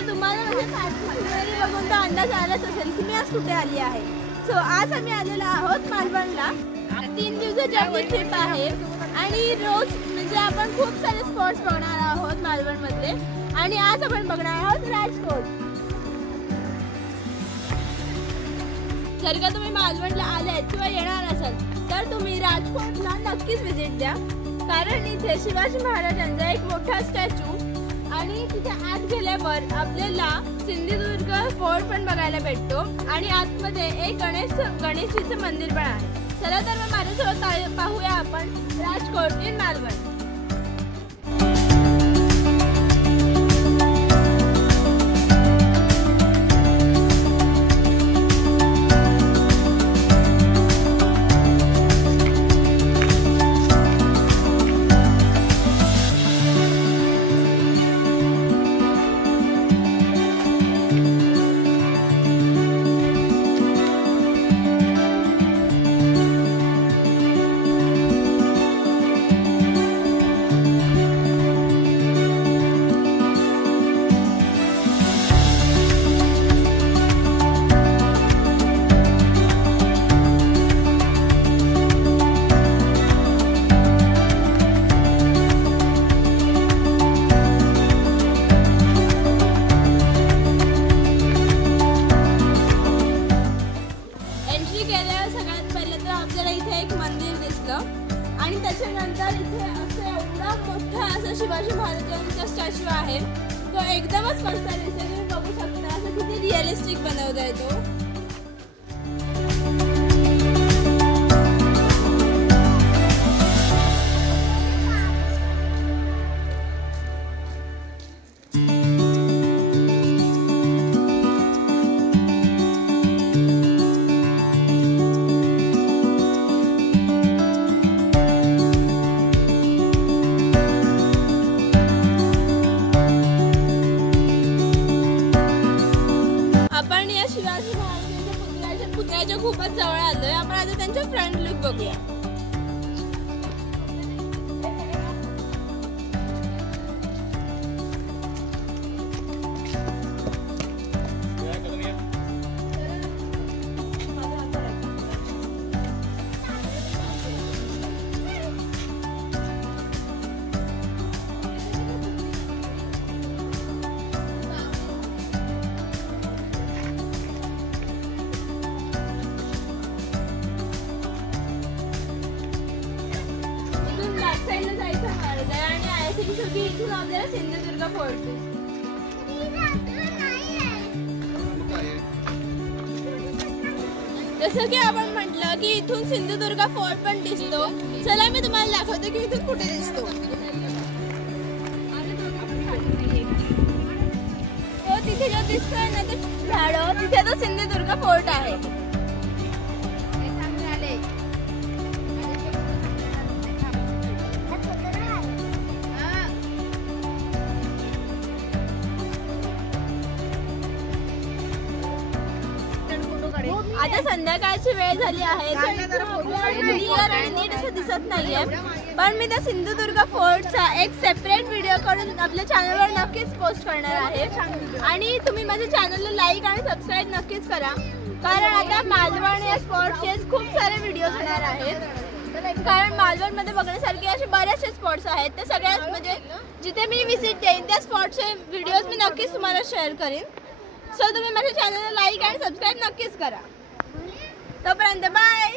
So तुम्हाला म्हणजे scenery बघून तर अंदाज आलाच असेल की मी आज कुठे आली आहे. सो आज आम्ही आलेलो आहोत मालवणला. 3 दिवसाची आपली ट्रिप आहे आणि रोज म्हणजे आपण खूप सारे स्पॉट्स बघणार आहोत मालवणमधले. आणि आज आपण बघणार आहोत राजकोट. जर का तुम्ही मालवणला आलात किंवा येणार असाल तर तुम्ही राजकोटला नक्कीच व्हिजिट द्या. कारण इथे शिवाजी महाराजांचा एक मोठा स्टॅच्यू आणि तिथे आत गेल्यावर आपल्याला सिंधुदुर्ग फोर्ट पण बघायला भेटतो आणि आतमध्ये एक गणेशजीचं मंदिर पण आहे. चला तर मग माझ्यासोबत पाहूया आपण राजकोट इन मालवण. आणि त्याच्यानंतर इथे असं एवढा मोठा असा शिवाजी महाराजांचा स्टॅच्यू आहे. तो एकदमच मस्त दिसतो. तुम्ही बघू शकता असं किती रिअलिस्टिक बनवलाय तो. शिवाजी महाराजांच्या पुतळ्याच्या खूपच जवळ आलोय. आपण आता त्यांचा फ्रंट लुक बघूया. इथून आपल्याला सिंधुदुर्ग फोर्ट जसं की आपण म्हटलं की इथून सिंधुदुर्ग फोर्ट पण दिसतो. चला मी तुम्हाला दाखवते की इथून कुठे दिसतो. तो तिथे जो दिसतोय ना ते झाड तिथे तो सिंधुदुर्ग फोर्ट आहे. आता संध्याकाळची वेळ झाली आहे. क्लिअर आणि नीट असं दिसत नाहीये. पण मी त्या सिंधुदुर्ग फोर्टचा एक सेपरेट व्हिडिओ करून आपल्या चॅनलवर नक्कीच पोस्ट करणार आहे. आणि तुम्ही माझ्या चॅनलला लाईक आणि सबस्क्राईब नक्कीच करा. कारण आता मालवण या स्पॉटचे खूप सारे व्हिडिओज येणार आहेत. कारण मालवणमध्ये बघण्यासारखे असे बरेचसे स्पॉट्स आहेत. ते सगळ्यात म्हणजे जिथे मी व्हिजिट देईन त्या स्पॉटचे व्हिडिओज मी नक्कीच तुम्हाला शेअर करीन. सो तुम्ही माझ्या चॅनलला लाईक आणि सबस्क्राईब नक्कीच करा. तोपर्यंत बाय.